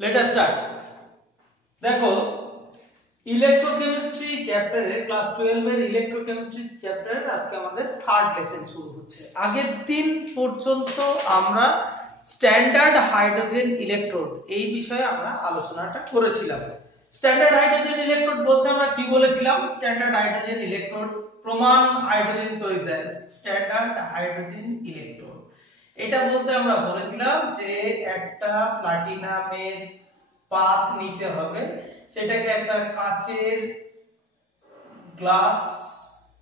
Let us start. देखो electrochemistry চ্যাপ্টারে class 12 এর ইলেকট্রোকেমিস্ট্রি চ্যাপ্টারের আজকে আমাদের থার্ড লেসন শুরু হচ্ছে। আগের দিন পর্যন্ত আমরা স্ট্যান্ডার্ড হাইড্রোজেন ইলেকট্রোড এই বিষয়ে আমরা আলোচনাটা করেছিলাম। স্ট্যান্ডার্ড হাইড্রোজেন ইলেকট্রোড বলতে আমরা কি বলেছিলাম? স্ট্যান্ডার্ড হাইড্রোজেন ইলেকট্রোড প্রমাণ হাইড্রোজেন তৈরি দেয়, স্ট্যান্ডার্ড হাইড্রোজেন ইলেকট্রোড। এটা বলতে আমরা বলেছিলাম যে একটা প্লাটিনামের পাত নিতে হবে, সেটাকে একটা কাচের গ্লাস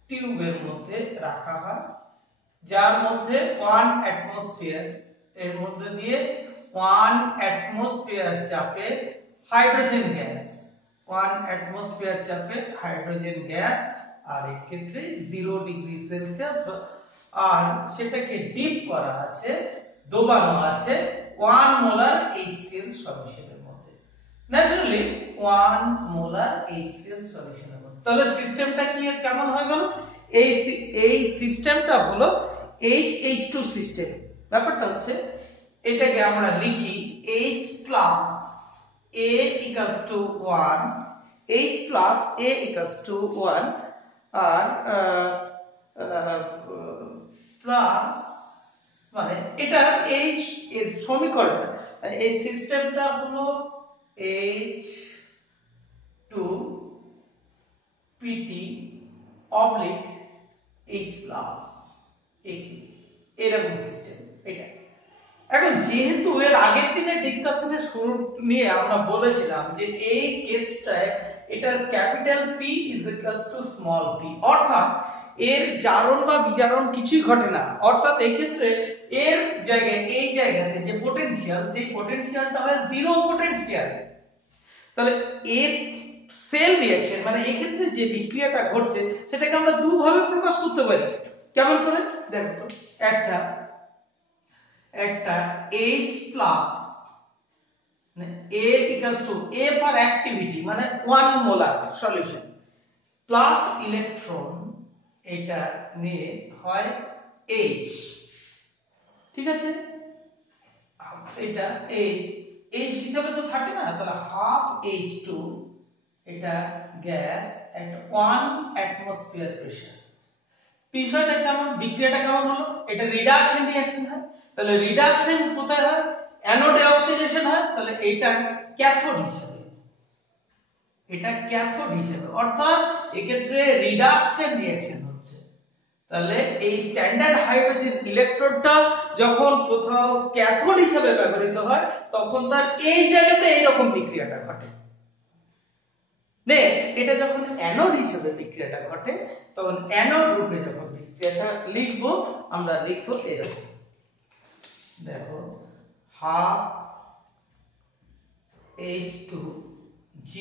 টিউবের মধ্যে রাখা হয়, যার মধ্যে 1 অ্যাটমসফিয়ার, এর মধ্যে দিয়ে 1 অ্যাটমসফিয়ার চাপে হাইড্রোজেন গ্যাস, 1 অ্যাটমসফিয়ার চাপে হাইড্রোজেন গ্যাস, আর এর ক্ষেত্রে 0 ডিগ্রি সেলসিয়াস, আর সেটাকে ডিপ করা আছে, ডোবানো আছে 1 মোলার HCl সলিউশনের মধ্যে। ন্যাচারালি 1 মোলার HCl সলিউশনের মধ্যে। তাহলে সিস্টেমটা কি কেমন হয়ে গেল? এই সিস্টেমটা হলো HH2 সিস্টেম। ব্যাপারটা হচ্ছে এটাকে আমরা লিখি H plus A equals to 1, H plus A equals to 1, আর প্লাস মানে এটা এই এর সমীকরণ, এই সিস্টেমটা হলো H2PT oblique H plus AQ, এরকম সিস্টেম এটা। এখন যেহেতু এর আগের দিনের ডিসকাশনের শুরু নিয়ে আমরা বলেছিলাম যে এই কেসটায় এটার capital P is equals to small p, অর্থাৎ এর জারণ বা বিজারণ কিছুই ঘটে না, অর্থাৎ এই ক্ষেত্রে এর জায়গায় এই জায়গাতে যে পটেনশিয়াল, সেই পটেনশিয়ালটা হয় জিরো পটেনশিয়াল। তাহলে এর সেল রিঅ্যাকশন মানে এই ক্ষেত্রে যে বিক্রিয়াটা ঘটছে সেটাকে আমরা দুভাবে প্রকাশ করতে পারি। কেমন করে? দেখো, একটা H plus A equals to A for activity মানে 1 মোলার সলিউশন প্লাস ইলেকট্রন, এটা নিয়ে হয় H, ঠিক আছে? এটা H হিসাবে তো থাকে না, তাহলে হাফ H2, এটা গ্যাস এট 1 অ্যাটমসফিয়ার প্রেসার। বিষয়টা কেমন, বিক্রিয়াটা কেমন হলো? এটা রিডাকশন রিঅ্যাকশন হয়, তাহলে রিডাকশন কোথায় হয়? অ্যানোডে অক্সিডেশন হয়, তাহলে এটা ক্যাথোড হিসেবে, এটা ক্যাথোড হিসেবে, অর্থাৎ এক্ষেত্রে রিডাকশন রিঅ্যাকশন হচ্ছে। তাহলে এই স্ট্যান্ডার্ড হাইড্রোজেন ইলেকট্রোডটা যখন কোথাও ক্যাথোড হিসেবে ব্যবহৃত হয় তখন তার এই জায়গাতে এইরকম বিক্রিয়াটা ঘটে। নেক্সট, এটা যখন অ্যানোড হিসেবে বিক্রিয়াটা ঘটে তখন অ্যানোড রূপে যখন বিক্রিয়াটা লিখবো আমরা লিখবো এরকম, দেখো হাফ H2G,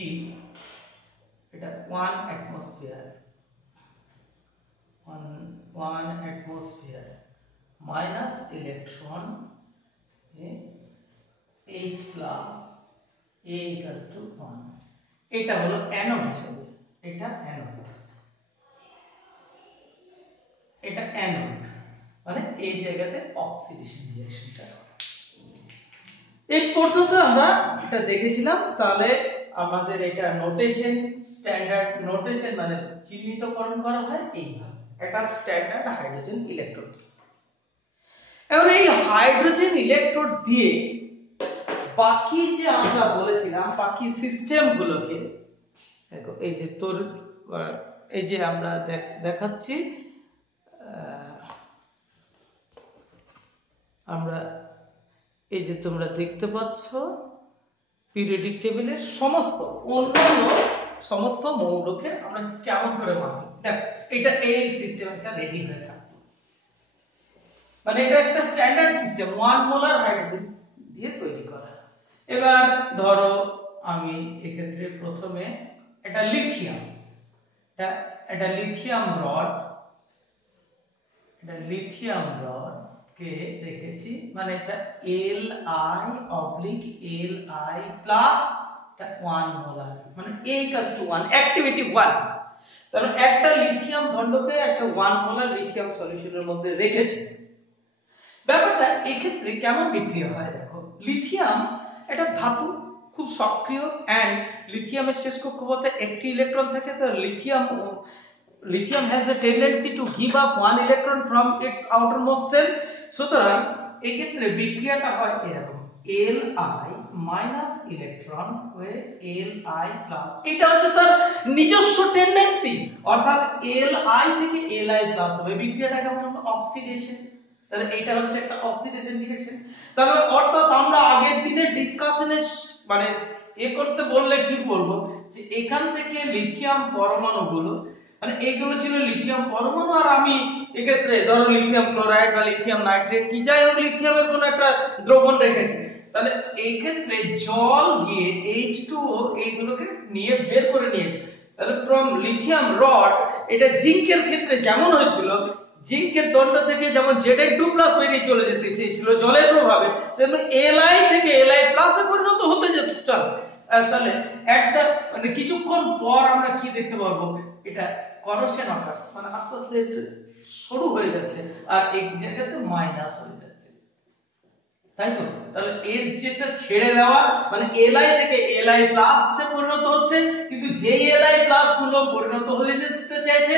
এটা 1 atmosphere, 1 atmosphere minus electron H plus A equals to 1, এটা হলো অ্যানোড হিসেবে, এটা অ্যানোড, এটা অ্যানোড মানে এই জায়গাতে অক্সিডেশন রিঅ্যাকশনটা। এই পর্যন্ত আমরা এটা দেখেছিলাম। তাহলে আমাদের এটা নোটেশন, স্ট্যান্ডার্ড নোটেশন মানে চিহ্নিতকরণ করা হয় এইভাবে, এটা স্ট্যান্ডার্ড হাইড্রোজেন ইলেকট্রোড। এখন এই হাইড্রোজেন ইলেকট্রোড দিয়ে বাকি যে আমরা বলেছিলাম বাকি সিস্টেমগুলোকে, দেখো এই যে তোর এই যে আমরা দেখাচ্ছি, আমরা এই যে তোমরা দেখতে পাচ্ছ পিরিয়ডিক টেবিলের সমস্ত অন্যান্য সমস্ত মৌলকে আমরা কেমন করে মাপি। দেখো এটা এই সিস্টেমটা রেডি হয়ে থাকে, মানে এটা একটা স্ট্যান্ডার্ড সিস্টেম 1 মোলার হাইড্রোজেন দিয়ে তৈরি করা। এবার ধরো আমি এক্ষেত্রে প্রথমে এটা লিথিয়াম, এটা লিথিয়াম রড, এটা লিথিয়াম রড কে রেখেছি, মানে এটা Li/Li প্লাস 1 মোলার, মানে A = 1, অ্যাক্টিভিটি 1। তাহলে একটা লিথিয়াম দণ্ডকে একটা 1 মোলার লিথিয়াম সলিউশনের মধ্যে রেখেছি। ব্যাপারটা এই ক্ষেত্রে কেমন বিক্রিয়া হয় দেখো, লিথিয়াম এটা ধাতু, খুব সক্রিয় এন্ড লিথিয়ামের শেষ কক্ষপথে একটি ইলেকট্রন থাকে। তো lithium has a tendency to give up one electron from its outermost shell। সুতরাং এই ক্ষেত্রে বিক্রিয়াটা হয় এরকম, Li মাইনাস ইলেকট্রন হয়ে Li প্লাস, এটা হচ্ছে তার নিজস্ব টেন্ডেন্সি, অর্থাৎ Li থেকে Li প্লাস হবে। বিক্রিয়াটা কেমন হলো? অক্সিডেশন। তাহলে এটা হচ্ছে একটা অক্সিডেশন রিঅ্যাকশন। তাহলে অর্থাৎ আমরা আগের দিনের ডিসকাশনে মানে করতে বললে কি বলবো, যে এখান থেকে লিথিয়াম পরমাণুগুলো, মানে এইগুলো ছিল লিথিয়াম পরমাণু, আর আমি এক্ষেত্রে ধরো লিথিয়াম ক্লোরাইড বা লিথিয়াম নাইট্রেট কি যাই হোক লিথিয়ামের কোনো একটা দ্রবণ রেখেছি। তাহলে এই ক্ষেত্রে জল গিয়ে H2O এইগুলোকে নিয়ে বের করে নিয়েছে। তাহলে ফ্রম লিথিয়াম রড, এটা জিঙ্কের ক্ষেত্রে যেমন হয়েছিল, জিঙ্কের দণ্ড থেকে যেমন Zn2+ বেরিয়ে চলে যেতে চেয়েছিল জলের প্রভাবে, সেজন্য Li থেকে Li প্লাসে পরিণত হতে যেত। চল তাহলে মানে কিছুক্ষণ পর আমরা কি দেখতে পাবো, এটা করোশন অকার্স, মানে আস্তে আস্তে শুরু হয়ে যাচ্ছে আর এই জায়গাতে মাইনাস হয়ে যাচ্ছে, তাই তো? তাহলে এর যেটা ছেড়ে দেওয়া মানে Li থেকে Li প্লাস এ পরিণত হচ্ছে, কিন্তু যে Li প্লাস গুলো পরিণত হয়ে যেতে চাইছে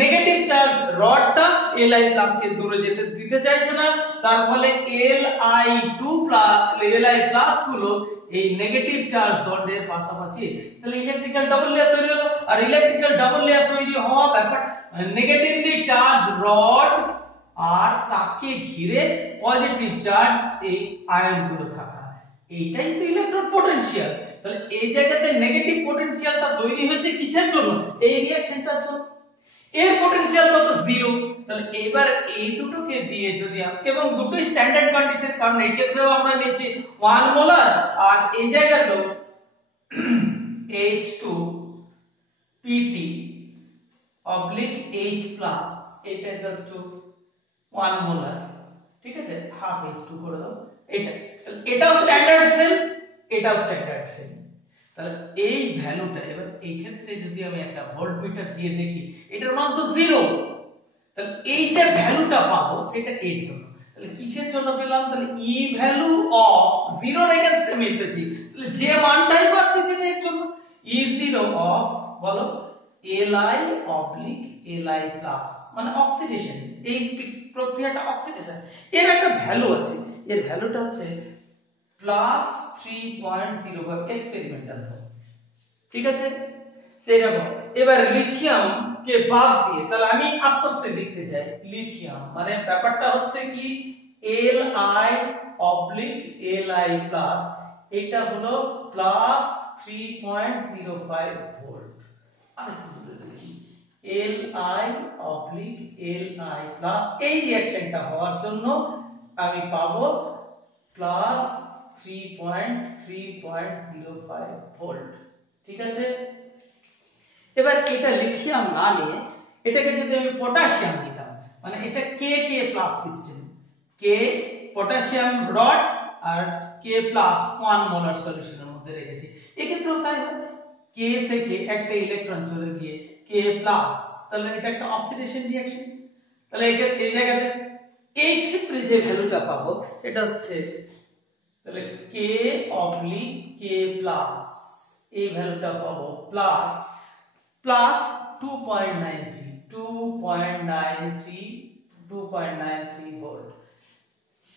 নেগেটিভ চার্জ রডটা Li প্লাস কে দূরে যেতে দিতে চাইছে না, তার ফলে Li প্লাস গুলো এই নেগেটিভ চার্জ দণ্ডের পাশাপাশি, তাহলে ইলেকট্রিক্যাল ডাবল লেয়ার তৈরি হলো। আর ইলেকট্রিক্যাল ডাবল লেয়ার তৈরি হওয়া ব্যাপার নেগেটিভলি চার্জ রড আর তাকে ঘিরে পজিটিভ চার্জ এই আয়নগুলো থাকা, এইটাই তো ইলেকট্রন পটেনশিয়াল। তাহলে এই জায়গাতে নেগেটিভ পটেনশিয়ালটা তৈরি হয়েছে কিসের জন্য? এই রিঅ্যাকশনটার জন্য। এর পটেনশিয়াল কত? 0। তাহলে এবার এই দুটোকে দিয়ে যদি এবং দুটোই স্ট্যান্ডার্ড কন্ডিশন, কারণ এই ক্ষেত্রেও আমরা নিয়েছি 1 মোলার আর এই জায়গাতেও H2Pt H+, এটা ইকুয়ালস টু 1 মোলার, ঠিক আছে, হাফ H2 করে দাও। এটাও স্ট্যান্ডার্ড সেল, এটাও স্ট্যান্ডার্ড সেল। তাহলে এই ভ্যালুটা এবার এই ক্ষেত্রে যদি আমি একটা ভোল্টমিটার দিয়ে দেখি, এটার মান তো 0, তাহলে এই যে ভ্যালুটা পাবো সেটা এর জন্য। তাহলে কিসের জন্য পেলাম? তাহলে E ভ্যালু অফ 0 এর এগেইনস্টে আমি পেয়েছি, তাহলে যে মানটাই পাচ্ছি সেটা এর জন্য। E0 অফ বলো Li প্লাস, মানে অক্সিডেশন, এই প্রক্রিয়াটা অক্সিডেশন। এর একটা ভ্যালু আছে, এর ভ্যালুটা হচ্ছে +3.05 এক্সপেরিমেন্টাল ভ্যালু, ঠিক আছে। সেইরকম এবার লিথিয়াম কে বাদ দিয়ে, তাহলে আমি আস্তে আস্তে লিখতে চাই লিথিয়াম, মানে ব্যাপারটা হচ্ছে কি Li প্লাস, এটা হলো +3.05 ভোল্ট। আরেকটু লিখি Li প্লাস, এই রিঅ্যাকশনটা হওয়ার জন্য আমি পাবো +3.05 ভোল্ট, ঠিক আছে। এবার এটা লিথিয়াম না নিয়ে এটাকে যদি আমি পটাশিয়াম নিতাম, মানে এটা K plus system, K potassium rod আর K প্লাস 1 মোলার সলিউশনের মধ্যে রেখেছি, এক্ষেত্রেও তাই হয়, K থেকে একটা ইলেকট্রন চলে গিয়ে K প্লাস, তাহলে এটা একটা অক্সিডেশন রিঅ্যাকশন। তাহলে এই জায়গাতে এই ক্ষেত্রে যে ভ্যালুটা পাবো সেটা হচ্ছে তাহলে K প্লাস, এই ভ্যালুটা পাবো প্লাস 2.93 ভোল্ট।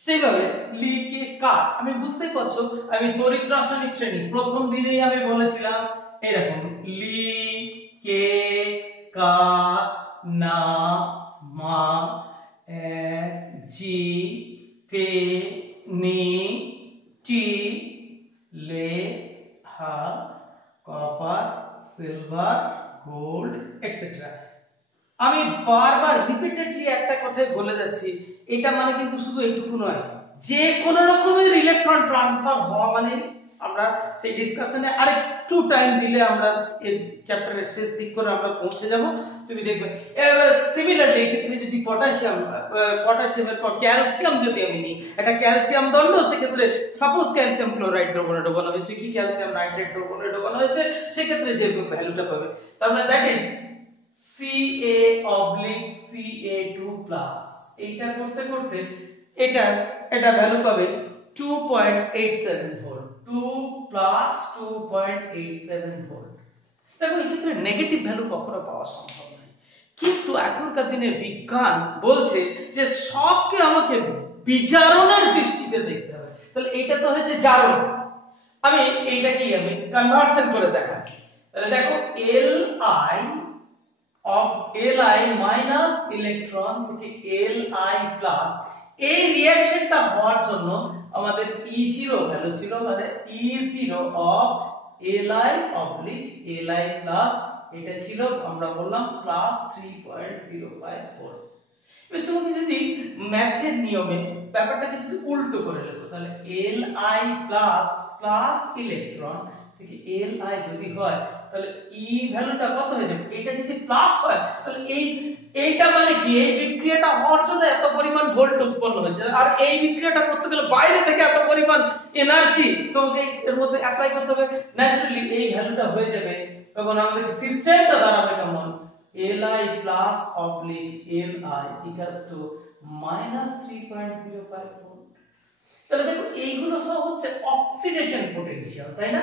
সেভাবে লিকে কার, আমি বুঝতেই পারছো আমি তড়িৎ রাসায়নিক শ্রেণী প্রথম দিনেই আমি বলেছিলাম এরকম লি কে কা না মা জি ফে নি টি লে হা কপার সিলভার গোল্ড এটসেট্রা। আমি বারবার রিপিটেডলি একটা কথাই বলে যাচ্ছি, এটা মানে কিন্তু শুধু এইটুকু নয়, যে কোন রকমের ইলেকট্রন ট্রান্সফার হওয়া মানে আমরা সেই ডিসকাশনে আরেকটু টাইম দিলে আমরা এই চ্যাপ্টারের শেষ দিক করে আমরা পৌঁছে যাব, তুমি দেখবে। এবার সিমিলারলি এই ক্ষেত্রে যদি পটাশিয়ামের পর ক্যালসিয়াম যদি আমি নিই, একটা ক্যালসিয়াম দণ্ড, সেক্ষেত্রে সাপোজ ক্যালসিয়াম ক্লোরাইড দ্রবণে ডোবানো হয়েছে কি ক্যালসিয়াম নাইট্রেট দ্রবণে ডোবানো হয়েছে, সেক্ষেত্রে যে ভ্যালুটা পাবে তার মানে দ্যাট ইজ Ca/Ca2+, এইটা করতে করতে এটা ভ্যালু পাবে 2.87 ভোল্ট। 2 plus 2.87 volt. দেখো এই ক্ষেত্রে নেগেটিভ ভ্যালু কখনো পাওয়া সম্ভব নয়, কিন্তু এখনকার দিনে বিজ্ঞান বলছে যে সবকে আমাকে বিজারণের দৃষ্টিতে দেখতে হবে। তাহলে এটা তো হয়েছে জারণ, আমি এইটাকেই আমি কনভার্সন করে দেখাচ্ছি। তাহলে দেখো Li of Li minus electron থেকে Li প্লাস, এই রিঅ্যাকশনটা হওয়ার জন্য আমাদের E0 ভ্যালু ছিল, মানে E0 of Li oblique Li plus, এটা ছিল আমরা বললাম প্লাস 3.05 ভোল্ট। এবার তুমি যদি ম্যাথের নিয়মে ব্যাপারটাকে যদি উল্টো করে লেখো, তাহলে Li প্লাস প্লাস ইলেকট্রন থেকে Li যদি হয় তাহলে E ভ্যালুটা কত হয়ে যাবে, এটা যদি প্লাস হয় তাহলে এইটা মানে কি, এই বিক্রিয়াটা হওয়ার জন্য এত পরিমাণ ভোল্ট উৎপন্ন হচ্ছে, আর এই বিক্রিয়াটা করতে গেলে বাইরে থেকে এত পরিমাণ এনার্জি তোমাকে এর মধ্যে অ্যাপ্লাই করতে হবে, ন্যাচারালি এই ভ্যালুটা হয়ে যাবে। তখন আমাদের সিস্টেমটা দাঁড়াবে কেমন, Li plus oblique Li equals to minus 3.05 volt. তাহলে দেখো এইগুলো সব হচ্ছে অক্সিডেশন পটেনশিয়াল, তাই না,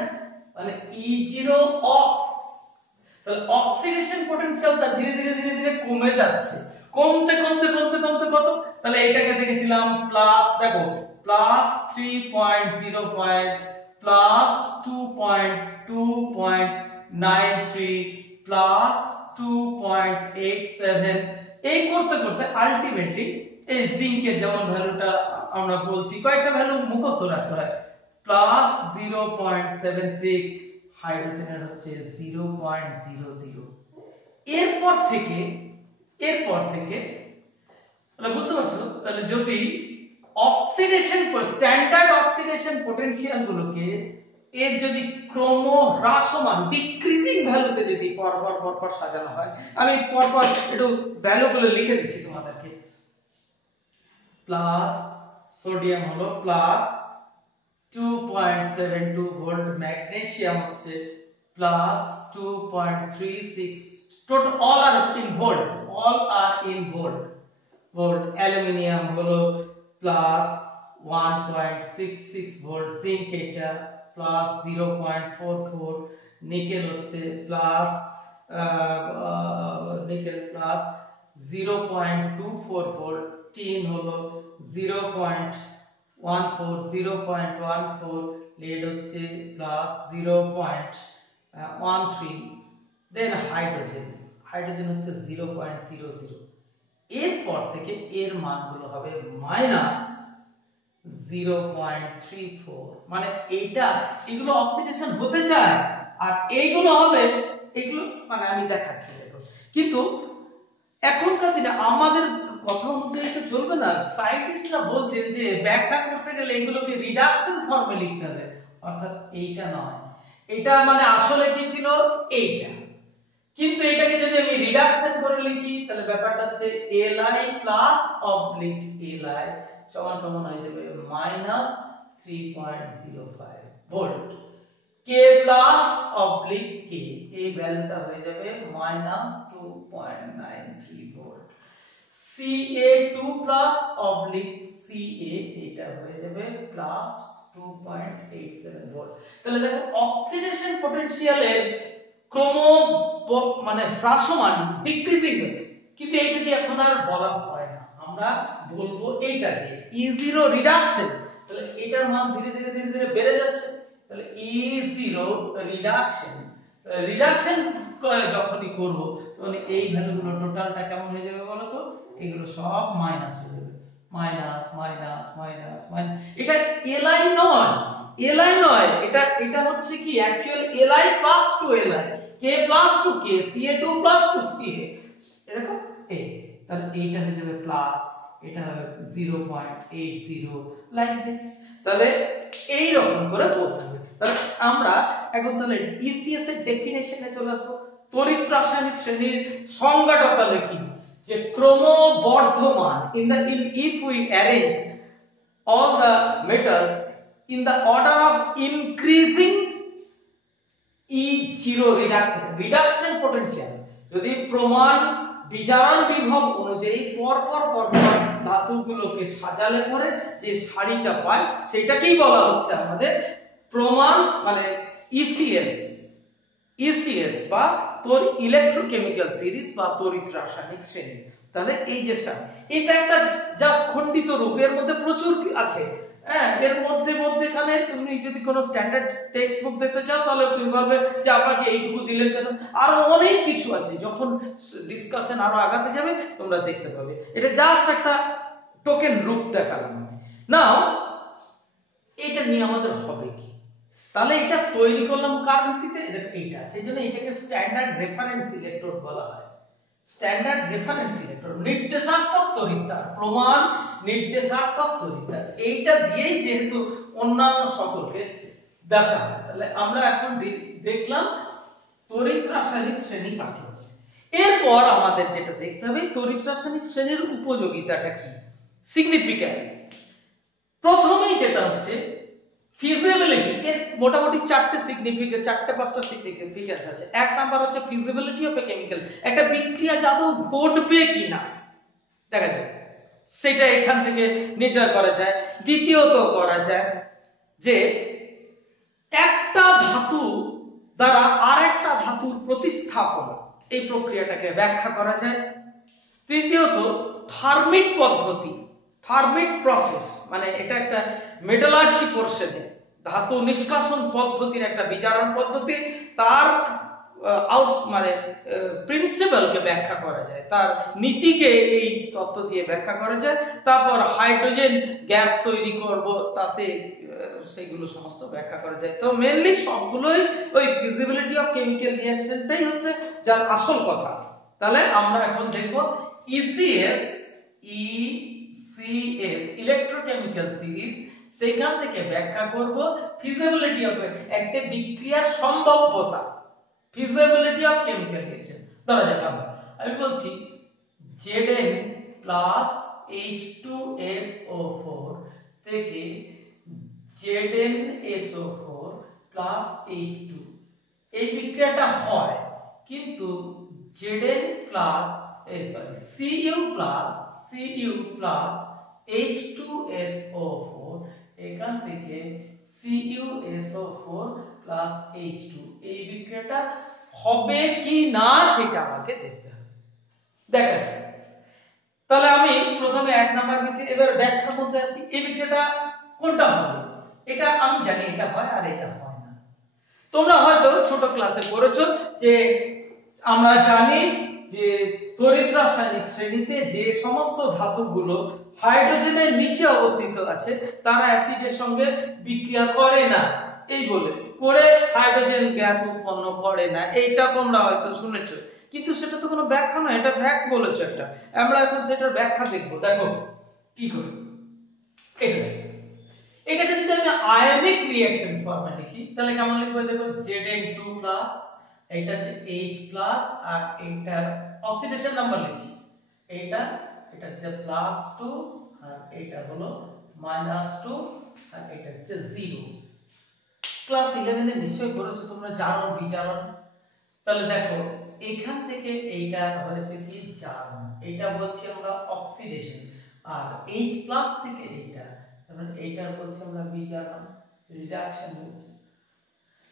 মানে E0 ox। তাহলে অক্সিডেশন পটেনশিয়ালটা ধীরে ধীরে ধীরে ধীরে কমে যাচ্ছে, কমতে কমতে কমতে কমতে কত, তাহলে এটাকে দেখেছিলাম প্লাস, দেখো প্লাস 3.05 প্লাস 2.93 প্লাস 2.87, এই করতে করতে আলটিমেটলি এই জিঙ্কের যেমন ভ্যালুটা আমরা বলছি, কয়েকটা ভ্যালু মুখস্থ রাখতে হয়, প্লাস 0.76, হাইড্রোজেনের হচ্ছে 0.00। এরপর থেকে তাহলে বুঝতে পারছো, তাহলে যদি অক্সিডেশন স্ট্যান্ডার্ড অক্সিডেশন পটেনশিয়াল গুলোকে এর যদি ক্রম হ্রাসমান ডিক্রিজিং ভ্যালুতে যদি পরপর সাজানো হয়, আমি পরপর একটু ভ্যালুগুলো লিখে দিচ্ছি তোমাদেরকে। প্লাস সোডিয়াম হলো প্লাস 2.72 ভোল্ট, ম্যাগনেসিয়াম হচ্ছে plus 2.36, total all are in volt. Aluminium হলো প্লাস 1.66 ভোল্ট, জিঙ্ক এটা প্লাস 0.44, নিকেল হচ্ছে প্লাস 0.24 ভোল্ট, টিন হলো 0.14, lead হচ্ছে প্লাস 0.13, দেন হাইড্রোজেন হচ্ছে 0.00। এরপর থেকে এর মানগুলো হবে মাইনাস 0.34, মানে এগুলো অক্সিডেশন হতে চায়, আর এইগুলো হবে, এগুলো মানে আমি দেখাচ্ছি দেখো। কিন্তু এখনকার দিনে আমাদের কথা অনুযায়ী তো চলবে না, সায়েন্টিস্টরা বলছেন যে ব্যাখ্যা করতে গেলে এগুলোকে রিডাকশন ফর্মে লিখতে হবে, অর্থাৎ এইটা নয়, এটা মানে আসলে কি ছিল এইটা, কিন্তু এটাকে যদি আমি রিডাকশন করে লিখি তাহলে ব্যাপারটা হচ্ছে Li প্লাস অবলিক Li সমান সমান হয়ে যাবে minus 3.05 volt, K plus oblique K, এই ভ্যালুটা হয়ে যাবে minus 2.93 volt, Ca2 plus oblique Ca, এটা হয়ে যাবে প্লাস 2.87 ভোল্ট। তাহলে দেখো অক্সিডেশন পটেনশিয়ালের ক্রম মানে হ্রাসমান ডিক্রিজিং, কিন্তু এইটা দিয়ে এখন আর বলা হয় না, আমরা বলবো এইটাকে E0 রিডাকশন। তাহলে এটার মান ধীরে ধীরে ধীরে ধীরে বেড়ে যাচ্ছে, তাহলে E0 রিডাকশন যখনই করব তখন এই ভ্যালুগুলো টোটালটা কেমন হয়ে যাবে বলো তো, এগুলো সব মাইনাস হয়ে যাবে, মাইনাস মাইনাস মাইনাস মাইনাস। এটা Li নয়, এটা হচ্ছে কি actual Li plus to Li, K plus to K, Ca2 plus to Ca, এরকম তাহলে এইটা হয়ে যাবে প্লাস, এটা হবে 0.80 লাইক দিস। তাহলে এই রকম করে বলতে হবে। তাহলে আমরা এখন তাহলে ECS এর ডেফিনিশনে চলে আসবো। তড়িৎ রাসায়নিক শ্রেণীর সংজ্ঞাটা তাহলে কি, যে ক্রমবর্ধমান if we arrange all the metals in the order of increasing E0 reduction potential, যদি প্রমাণ বিজারণ বিভব অনুযায়ী পরপর ধাতুগুলোকে সাজালে পরে যে সারিটা পায় সেটাকেই বলা হচ্ছে আমাদের প্রমাণ মানে ইসিএস বা তোর ইলেকট্রোকেমিক্যাল সিরিজ বা তড়িৎ রাসায়নিক শ্রেণী। তাহলে এই যে এটা একটা জাস্ট খণ্ডিত রূপ, এর মধ্যে প্রচুর আছে। হ্যাঁ, এর মধ্যে মধ্যেখানে তুমি যদি কোনো স্ট্যান্ডার্ড টেক্সট বুক দেখতে চাও তাহলে তুমি বলবে যে আপনাকে এইটুকু দিলেন কেন, আরো অনেক কিছু আছে। যখন ডিসকাশন আরো আগাতে যাবে তোমরা দেখতে পাবে। এটা জাস্ট একটা টোকেন রূপ দেখালাম। নাও এটা নিয়ে আমাদের হবে কি? তাহলে এটা তৈরি করলাম কার ভিত্তিতে? এইটা, সেইজন্য এটাকে স্ট্যান্ডার্ড রেফারেন্স ইলেকট্রোড বলা হয়। স্ট্যান্ডার্ড রেফারেন্স ইলেকট্রোড, নির্দেশাত্মক তড়িৎদ্বার, প্রমাণ নির্দেশাত্মক তড়িৎদ্বার। এইটা দিয়েই যেহেতু অন্যান্য সকলকে দেখা হয়, তাহলে আমরা এখন দেখলাম তড়িৎ রাসায়নিক শ্রেণী কাকে বলে। এরপর আমাদের যেটা দেখতে হবে তড়িৎ রাসায়নিক শ্রেণীর উপযোগিতাটা কি, সিগনিফিক্যান্স। প্রথমেই যেটা হচ্ছে ফিজিবিলিটি। এর মোটামুটি চারটে পাঁচটা সিগনিফিক্যান্স আছে। এক নাম্বার হচ্ছে ফিজিবিলিটি অফ এ কেমিক্যাল, একটা বিক্রিয়া আদৌ ঘটবে কিনা দেখা যায়, সেটা এখান থেকে নির্ণয় করা যায়। দ্বিতীয়ত করা যায় যে একটা ধাতু দ্বারা আরেকটা ধাতুর প্রতিস্থাপন, এই প্রক্রিয়াটাকে ব্যাখ্যা করা যায়। তৃতীয়ত থার্মিক পদ্ধতি, থার্মিক প্রসেস, মানে এটা একটা মেটালার্জি পোর্শনে ধাতু নিষ্কাশন পদ্ধতির একটা বিচারণ পদ্ধতি, তার মানে প্রিন্সিপালকে ব্যাখ্যা করা যায়, তার নীতিকে এই তত্ত্ব দিয়ে ব্যাখ্যা করা যায়। তারপর হাইড্রোজেন গ্যাস তৈরি করব, তাতে সেগুলো সমস্ত ব্যাখ্যা করা যায়। তো মেইনলি সবগুলোই ওই ফিজিবিলিটি অফ কেমিক্যাল রিঅ্যাকশনটাই হচ্ছে যার আসল কথা। তাহলে আমরা এখন দেখব ইসিএস ইলেকট্রোকেমিক্যাল সিরিজ, সেখান থেকে ব্যাখ্যা করব ফিজিবিলিটি অফ একটা বিক্রিয়ার সম্ভাব্যতা, ফিজিবিলিটি অফ কেমিক্যাল রিঅ্যাকশন। ধরা যাক আমি বলছি Zn প্লাস H2SO4 থেকে ZnSO4 প্লাস H2, এই বিক্রিয়াটা হয়, কিন্তু Zn plus Cu plus H2SO4 এখান থেকে CuSO4 প্লাস H2, এই বিক্রিয়াটা হবে কি না সেটা আমাকে দেখতে হবে। দেখা যাক। তাহলে আমি প্রথমে এক নাম্বার বিক্রিয়া, এবার ব্যাখ্যার মধ্যে আসি। এই বিক্রিয়াটা কোনটা হবে? এটা আমি জানি এটা হয় আর এটা হয় না। তোমরা হয়তো ছোট ক্লাসে পড়েছো যে আমরা জানি যে তড়িৎ রাসায়নিক শ্রেণীতে যে সমস্ত ধাতুগুলো হাইড্রোজেনের নিচে অবস্থিত আছে তারা অ্যাসিডের সঙ্গে বিক্রিয়া করে না, এই বলে করে হাইড্রোজেন গ্যাস উৎপন্ন করে না। এইটা তোমরা হয়তো শুনেছো, কিন্তু সেটা তো কোনো ব্যাখ্যা নয়, এটা ফ্যাক্ট বলেছে একটা। আমরা এখন সেটার ব্যাখ্যা দেখবো। দেখো কি করে এটাকে যদি আমি আয়নিক রিঅ্যাকশন ফর্মে লিখি তাহলে কেমন লিখবো? দেখো Zn2 প্লাস, এটা হচ্ছে H প্লাস, আর এটার অক্সিডেশন নাম্বার লিখছি, এটা হচ্ছে +2 আর এটা হলো -2 আর এটা হচ্ছে 0। ক্লাস 11 এ নিশ্চয়ই পড়েছো তোমরা, জারণ বিজারণ। তাহলে দেখো এখান থেকে এইটা হয়েছে কি জারণ, এটা বলছি আমরা অক্সিডেশন, আর H প্লাস থেকে এইটা, তাহলে এইটার বলছি আমরা বিজারণ, রিডাকশন হচ্ছে।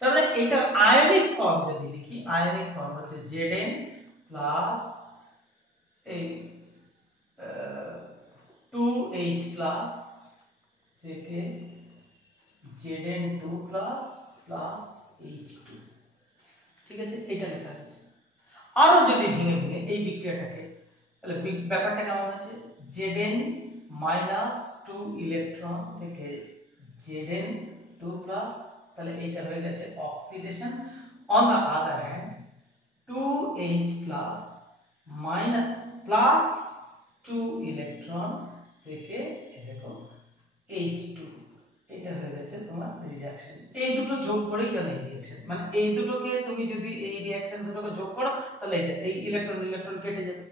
তাহলে এটা আয়নিক ফর্ম যদি লিখি, আয়নিক ফর্ম হচ্ছে Zn প্লাস এই 2H প্লাস থেকে Zn2 প্লাস প্লাস H2, ঠিক আছে? এটা লেখা আছে। আরো যদি ভেঙে ভেঙে এই বিক্রিয়াটাকে, তাহলে ব্যাপারটা কেমন আছে? Zn মাইনাস 2 ইলেকট্রন থেকে Zn2 প্লাস, তাহলে এটা হয়ে গেছে oxidation. On the other hand 2H plus minus plus 2 electron থেকে দেখো H2, এটা হয়ে গেছে তোমার রিঅ্যাকশন। এই দুটো যোগ করেই জানো এই রিঅ্যাকশন, মানে এই দুটোকে তুমি যদি এই রিঅ্যাকশন দুটোকে যোগ করো তাহলে এটা এই ইলেকট্রন ইলেকট্রন কেটে যাবে।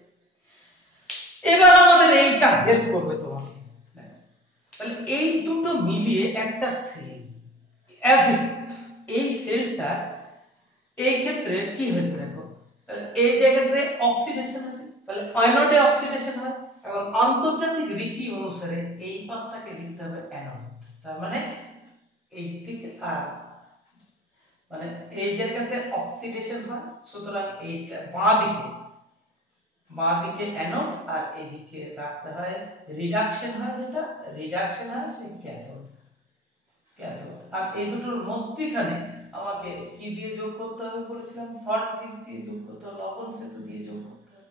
এবার আমাদের এইটা হেল্প করবে তোমাকে। তাহলে এই দুটো মিলিয়ে একটা সেল, অ্যাজ ইফ এই সেলটা এই ক্ষেত্রে কি হয়েছে দেখো, তাহলে এই জায়গাতে অক্সিডেশন আছে, তাহলে অ্যানোডে অক্সিডেশন হয়। এবং আন্তর্জাতিক রীতি অনুসারে এই পাশটাকে লিখতে হবে অ্যানোড, তার মানে এই দিকে আর মানে এই জায়গাতে অক্সিডেশন হয়, সুতরাং এইটা বাঁ দিকে অ্যানোড আর এইদিকে রাখতে হয় রিডাকশন হয়, যেটা রিডাকশন হয় সেই ক্যাথোড। আর এই দুটোর মধ্যখানে আমাকে কি দিয়ে যোগ করতে হবে বলেছিলাম, সল্ট ব্রিজ দিয়ে যোগ করতে হবে, লবণ সেতু দিয়ে যোগ করতে হবে।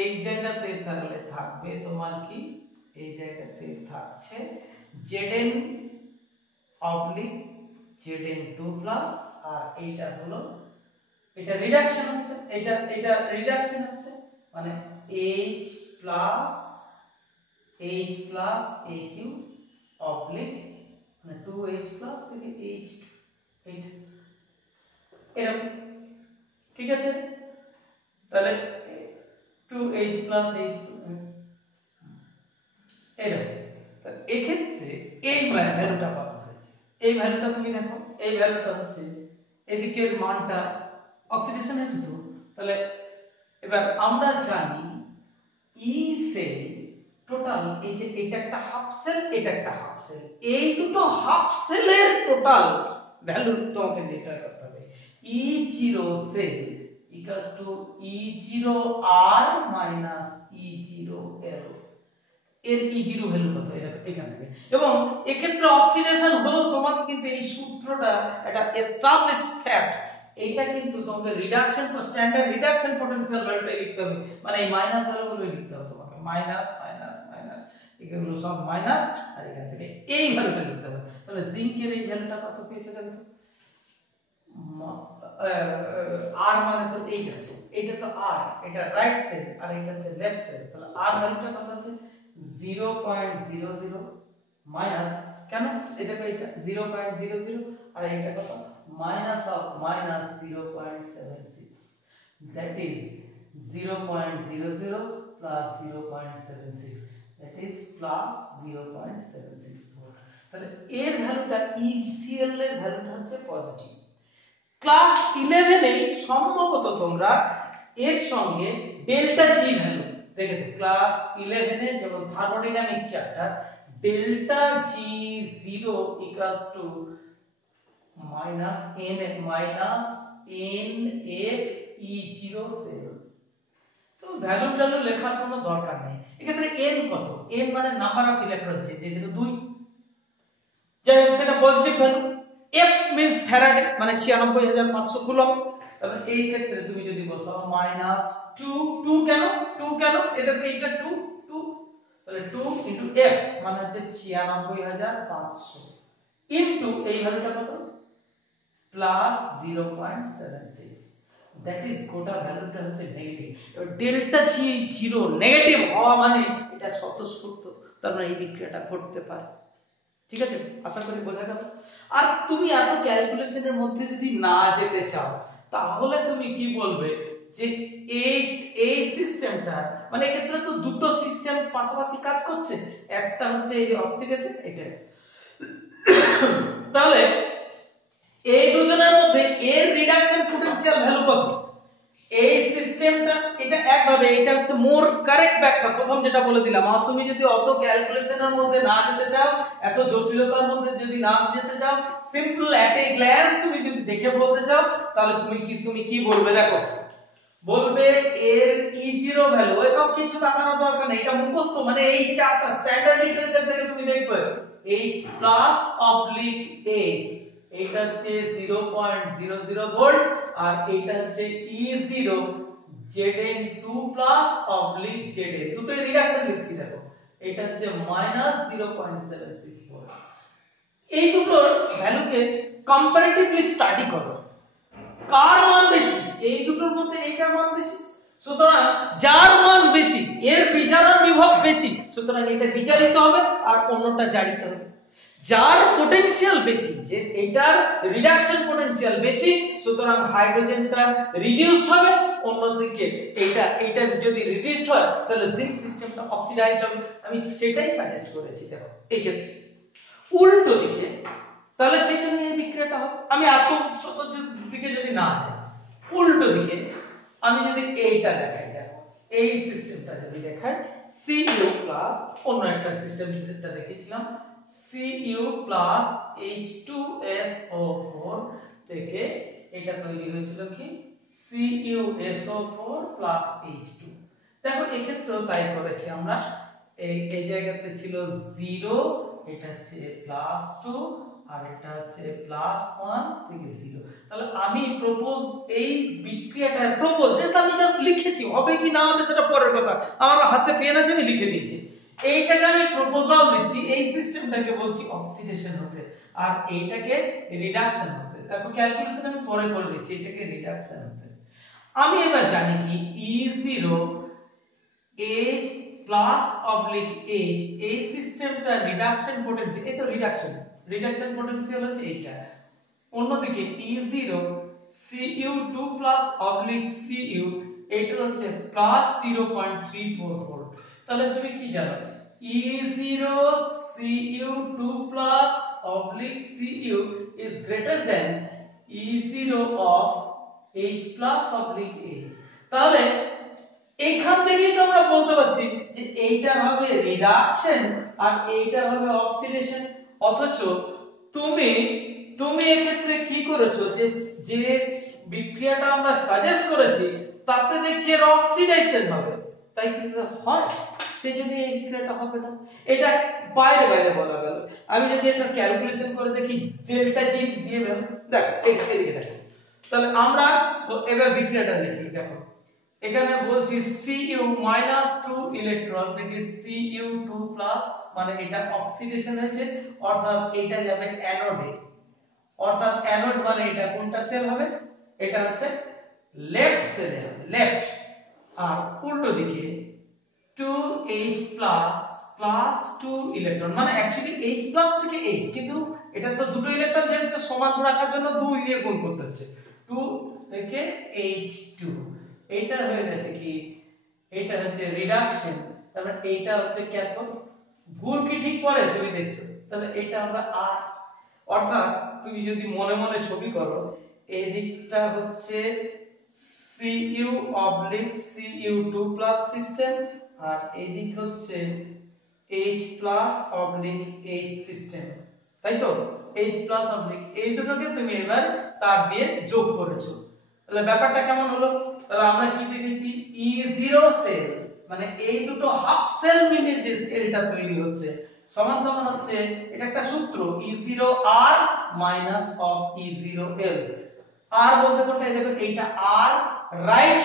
এই জায়গাতে তাহলে থাকবে তোমার কি, এই জায়গাতে থাকছে Zn অবলিক Zn2 প্লাস, আর এইটা হলো, এটা রিডাকশন হচ্ছে, এটা রিডাকশন হচ্ছে, মানে H প্লাস Aq অবলিক মানে 2H প্লাস থেকে H, এইটা এরকম, ঠিক আছে? তাহলে 2H প্লাস H এরকম। তাহলে এক্ষেত্রে এই ভ্যালুটা কত হয়েছে, এই ভ্যালুটা তুমি দেখো, এই ভ্যালুটা হচ্ছে এদিকের মানটা অক্সিডেশন হয়েছে তো। তাহলে এবার আমরা জানি ই সেল টোটাল, এই যে এটা একটা হাফ সেল, এটা একটা হাফ সেল, এই দুটো হাফ সেলের টোটাল ভ্যালু তোমাকে নির্ণয় করতে হবে। E0 sell equals to E0R minus E0L, এর E0 ভ্যালু কত এখান থেকে। এবং এক্ষেত্রে অক্সিডেশন হলো তোমাকে কিন্তু এই সূত্রটা একটা এস্টাবলিশড ফ্যাক্ট, এইটা কিন্তু তোমাকে রিডাকশন স্ট্যান্ডার্ড রিডাকশন পটেনশিয়াল ভ্যালুটা লিখতে হবে, মানে এই মাইনাস ভ্যালুগুলো লিখতে হবে তোমাকে, মাইনাস মাইনাস মাইনাস এগুলো সব মাইনাস, আর এখান থেকে এই ভ্যালুটা লিখতে হবে। তাহলে জিঙ্কের এই ভ্যালুটা কত পেয়েছো দেখো, আর মানে তো এইটা আছে, এটা তো আর, এটা রাইট সেল আর এটা হচ্ছে লেফট সেল, তাহলে আর ভ্যালুটা কত আছে 0.00 মাইনাস, কেন এটা তো এটা 0.00 আর এটা কত minus of minus 0.76, that is 0.00 plus 0.76, that is plus 0.764। তাহলে এর ভ্যালুটা ECL এর ভ্যালুটা হচ্ছে পজিটিভ। ক্লাস 11 এ সম্ভবত তোমরা এর সঙ্গে ডেল্টা জি ভ্যালু দেখেছো, ক্লাস 11 এ যখন thermodynamics chapter, delta G 0 equals to minus n f E0 cell. তো ভ্যালু ট্যালু লেখার কোনো দরকার নেই এক্ষেত্রে। n কত, n মানে নাম্বার অফ ইলেকট্রন, যেহেতু 2, যাই হোক সেটা positive value. F means Faraday মানে 96500 কুলম্ব। তাহলে এই ক্ষেত্রে তুমি যদি বসাও -2 কেন এদের এইটা 2 তাহলে 2 F মানে হচ্ছে 96500 ইনটু এই ভ্যালুটা কত প্লাস 0.76, দ্যাট ইজ গোটা ভ্যালুটা হচ্ছে নেগেটিভ। এবার ডেল্টা জি 0 নেগেটিভ হওয়া মানে এটা স্বতঃস্ফূর্ত, তার মানে এই বিক্রিয়াটা ঘটতে পারে। ঠিক আছে, আশা করি বোঝা গেল। আর তুমি এত ক্যালকুলেশনের মধ্যে যদি না যেতে চাও তাহলে তুমি কি বলবে যে এই সিস্টেমটা মানে এক্ষেত্রে তো দুটো সিস্টেম পাশাপাশি কাজ করছে, একটা হচ্ছে এই অক্সিডেশন, এটা তাহলে এই দুজনের মধ্যে এর রিডাকশন পটেনশিয়াল ভ্যালু কত, এই সিস্টেমটা এটা একভাবে, এটা হচ্ছে মোর কারেক্ট ব্যাখ্যা প্রথম যেটা বলে দিলাম। আর তুমি যদি অত ক্যালকুলেশনের মধ্যে না যেতে চাও, এত জটিলতার মধ্যে যদি না যেতে চাও, সিম্পল অ্যাট এ গ্ল্যান্স তুমি যদি দেখে বলতে চাও, তাহলে তুমি কি বলবে দেখো, বলবে এর E0 ভ্যালু, এসব কিছু দেখানোর দরকার নেই, এটা মুখস্থ, মানে এই চারটা স্ট্যান্ডার্ড লিটারেচার থেকে তুমি দেখবে H প্লাস অবলিক H, এটা হচ্ছে 0.00 ভোল্ট, আর এটা হচ্ছে E0 Zn2 plus oblique Zn, দুটোই রিডাকশন লিখছি দেখো, এটা হচ্ছে -0.76 ভোল্ট। এই দুটোর ভ্যালুকে কম্পারেটিভলি স্টাডি করো, কার মান বেশি, এই দুটোর মধ্যে এইটার মান বেশি, সুতরাং যার মান বেশি এর বিজারণ বিভব বেশি, সুতরাং এটা বিজারিত হবে আর অন্যটা জারিত হবে। যার পটেনশিয়াল বেশি, যে এটার রিডাকশন পটেনশিয়াল বেশি, সুতরাং হাইড্রোজেনটা রিডিউসড হবে, অন্যদিকে এটা যদি রিডিউসড হয় তাহলে জিঙ্ক সিস্টেমটা অক্সিডাইজড হবে। আমি সেটাই সাজেস্ট করেছি দেখো এই ক্ষেত্রে। উল্টো দিকে তাহলে সেখানে এই বিক্রিয়াটা হবে, আমি এত শত দিকে যদি না যাই, উল্টো দিকে আমি যদি এইটা দেখাই, দেখো এই সিস্টেমটা যদি দেখাই Cu প্লাস, অন্য একটা সিস্টেমটা দেখেছিলাম Cu প্লাস H2SO4 থেকে এটা তৈরি হয়েছিল কি CuSO4 প্লাস H2। দেখো এক্ষেত্রেও তাই করেছি আমরা, এই জায়গাতে ছিল 0, এটা হচ্ছে +2 আর এটা হচ্ছে +1 থেকে 0। তাহলে আমি প্রপোজ এই বিক্রিয়াটা প্রপোজ, এটা আমি জাস্ট লিখেছি, হবে কি না হবে সেটা পরের কথা, আমার হাতে পেন আছে আমি লিখে দিয়েছি। এইটাকে আমি প্রপোজাল দিচ্ছি, এই সিস্টেমটাকে বলছি অক্সিডেশন হতে আর এইটাকে রিডাকশন হতে। দেখো ক্যালকুলেশন আমি পরে করে দিচ্ছি, এটাকে রিডাকশন হতে। আমি এবার জানি কি E0 H plus oblique H, এই সিস্টেমটা রিডাকশন পোটেনশিয়াল, এই তো রিডাকশন পোটেনশিয়াল হচ্ছে এইটা। অন্যদিকে E0 Cu2 plus oblique Cu, এইটা হচ্ছে প্লাস 0.34 ভোল্ট। তাহলে তুমি কি জানো E0 Cu2 plus oblique Cu is greater than E0 of H plus oblique H। তাহলে এইখান থেকেই তো আমরা বলতে পারছি যে এইটা হবে রিডাকশন আর এইটা হবে অক্সিডেশন। অথচ তুমি এক্ষেত্রে কি করেছো, যে বিক্রিয়াটা আমরা সাজেস্ট করেছি তাতে দেখছি এর অক্সিডেশন হবে, তাই কিন্তু হয়, সেই জন্য এই বিক্রিয়াটা হবে না। এটা বাইরে বলা গেল। আমি যদি এটা ক্যালকুলেশন করে দেখি ডেল্টা জি দিয়ে দেখো এদিকে দেখো, তাহলে আমরা এবার বিক্রিয়াটা লিখি। দেখো এখানে বলছি Cu-2 ইলেকট্রন থেকে Cu2 প্লাস, মানে এটা অক্সিডেশন হয়েছে, অর্থাৎ এটা যাবে অ্যানোডে, অর্থাৎ অ্যানোড মানে এটা কোনটা সেল হবে, এটা হচ্ছে লেফট সেলে হবে, লেফট। আর উল্টো দিকে 2H প্লাস প্লাস 2 ইলেকট্রন, মানে অ্যাকচুয়ালি H প্লাস থেকে H, কিন্তু এটা তো দুটো ইলেকট্রন যেটা সমান রাখার জন্য 2 দিয়ে গুণ করতে হচ্ছে, 2 থেকে H2। এইটা হয়ে গেছে কি, এটা হচ্ছে রিডাকশন, তাহলে এইটা হচ্ছে ক্যাথোড। ভুল কি ঠিক পড়ে তুমি দেখছো, তাহলে এটা আমরা আর, অর্থাৎ তুমি যদি মনে মনে ছবি করো, এই দিকটা হচ্ছে Cu oblique Cu2 plus system আর এই দিক হচ্ছে H plus oblique H system, তাই তো H প্লাস অবলিক, এই দুটোকে তুমি এবার তার দিয়ে যোগ করেছো। তাহলে ব্যাপারটা কেমন হলো, তাহলে আমরা কি দেখেছি E0 সেল, মানে এই দুটো হাফ সেল মিলে যে সেলটা তৈরি হচ্ছে সমান সমান হচ্ছে, এটা একটা সূত্র E0R মাইনাস অফ E0L। আর বলতে বলতে দেখো এইটা R রাইট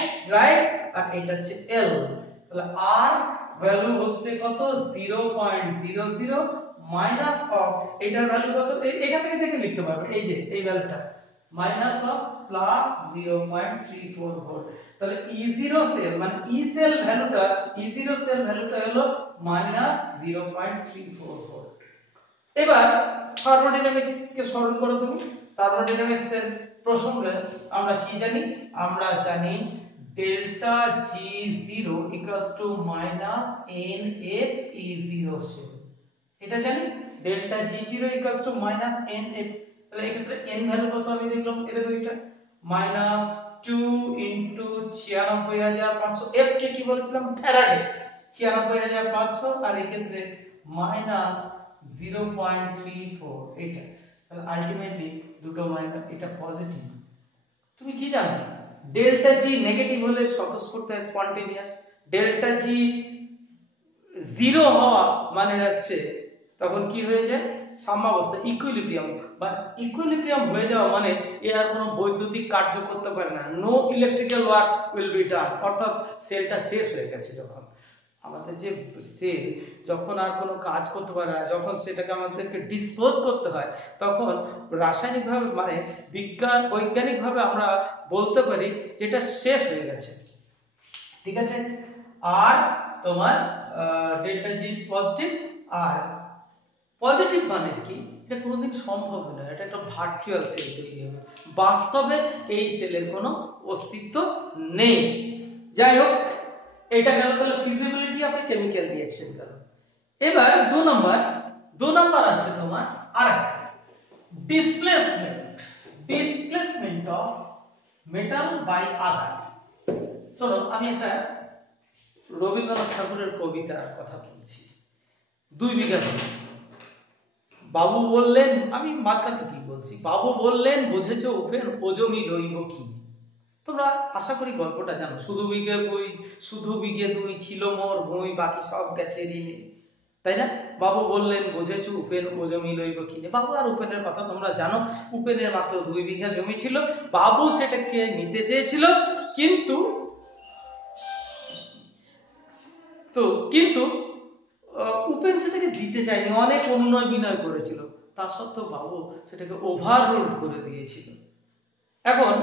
আর এটা হচ্ছে L, তাহলে R ভ্যালু হচ্ছে কত 0.00 মাইনাস অফ এটার ভ্যালু কত, এখান থেকে দেখে লিখতে পারবে, এই যে এই ভ্যালুটা মাইনাস অফ প্লাস 0.34 ভোল্ট। তাহলে E0 সেল মানে E সেল ভ্যালুটা, E0 সেল ভ্যালুটা হলো মাইনাস 0.34 ভোল্ট। এবার থার্মোডাইনামিক্স কে স্মরণ করো তুমি। থার্মোডাইনামিক্স এর প্রসঙ্গে আমরা কি জানি, আমরা জানি delta G0 equals to minus NF E0 cell, এটা জানি delta G0 equals to minus NF। তাহলে এক্ষেত্রে n ভ্যালু কত আমি দেখলাম, এদের এটা মাইনাস 2 ইনটু 96500, f কে কি বলেছিলাম ফ্যারাডে, 96500 আর এক্ষেত্রে মাইনাস 0.34 এটা। তাহলে আলটিমেটলি দুটো মাইনাস, এটা পজিটিভ। তুমি কি জানো ডেল্টা জি নেগেটিভ হলে স্বতঃস্ফূর্ত স্পন্টেনিয়াস, ডেল্টা জি 0 হওয়া মানে হচ্ছে তখন কি হয়ে যায় সাম্যাবস্থা, ইকুইলিব্রিয়াম, বা ইকুইলিব্রিয়াম হয়ে যাওয়া মানে এর আর কোনো বৈদ্যুতিক কার্য করতে পারে না, no electrical work will be done, অর্থাৎ সেলটা শেষ হয়ে গেছে। যখন আমাদের যে সেল যখন আর কোনো কাজ করতে পারে না, যখন সেটাকে আমাদেরকে ডিসপোজ করতে হয়, তখন রাসায়নিকভাবে মানে বৈজ্ঞানিকভাবে আমরা বলতে পারি যেটা শেষ হয়ে গেছে, ঠিক আছে। আর তোমার ডেল্টা জি পজিটিভ, আর পজিটিভ মানে কি, এটা কোনোদিন সম্ভব নয়, এটা একটা ভার্চুয়াল সেল তৈরি হবে, বাস্তবে এই সেলের কোনো অস্তিত্ব নেই। যাই হোক, এটা গেল তাহলে feasibility of the chemical reaction গেল। এবার দু নাম্বার আছে তোমার আরেকটা displacement of metal by other. চলো আমি একটা রবীন্দ্রনাথ ঠাকুরের কবিতার কথা বলছি, 2 বিঘা জমি। বাবু বললেন, আমি মাঝখান থেকেই বলছি, বাবু বললেন বুঝেছো উপেন ও জমি লইব কি। তোমরা আশা করি গল্পটা জানো, শুধু বিঘে দুই ছিল মোর ভূমি বাকি সব গেছে ঋণে, তাই না? বাবু বললেন বুঝেছো উপেন ও জমি লইব কিনে। বাবু আর উপেনের কথা তোমরা জানো, উপেনের মাত্র 2 বিঘা জমি ছিল, বাবু সেটাকে নিতে চেয়েছিল, কিন্তু কিন্তু উপেন সেটাকে দিতে চায়নি, অনেক অনুনয় বিনয় করেছিল, তা সত্ত্বেও বাবু সেটাকে ওভাররুল করে দিয়েছিল। এখন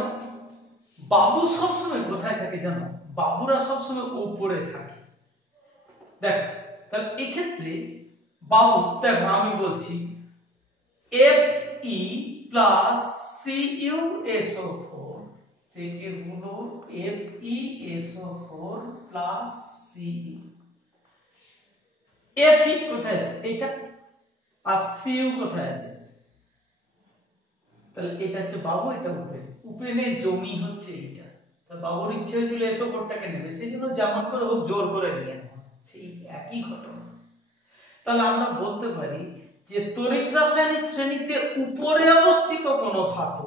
বাবু সবসময় কোথায় থাকে জানো? বাবুরা সবসময় উপরে থাকে। দেখো তাহলে এক্ষেত্রে বাবু, দেখো আমি বলছি Fe প্লাস CuSO4 থেকে হলো FeSO4 প্লাস Cu। Fe কোথায় আছে? এটা। আর Cu কোথায় আছে? তাহলে এটা হচ্ছে বাবু, এটা উপেন, উপেনের জমি হচ্ছে এইটা। তাহলে বাবুর ইচ্ছে হয়েছিল SO4টাকে নেবে, সেই জন্য যেমন করে হোক জোর করে নিয়ে নেওয়া, সেই একই ঘটনা। তাহলে আমরা বলতে পারি যে তড়িৎ রাসায়নিক শ্রেণীতে উপরে অবস্থিত কোন ধাতু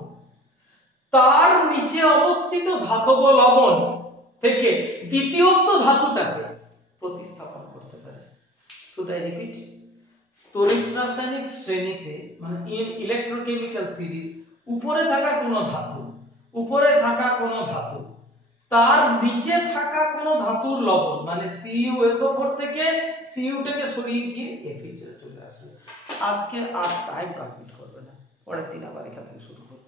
তার নিচে অবস্থিত ধাতব লবণ থেকে দ্বিতীয়ত ধাতুটাকে প্রতিস্থাপন করতে পারে। Should I repeat? তড়িৎ রাসায়নিক শ্রেণীতে মানে ইন ইলেকট্রোকেমিক্যাল সিরিজ উপরে থাকা কোন ধাতু তার নিচে থাকা কোন ধাতুর লবণ মানে CuSO4 থেকে Cu টাকে সরিয়ে দিয়ে Fe চলে আসবে। আজকে আর টাইম কমপ্লিট করবে না, পরের দিন আবার এখান থেকে শুরু করব।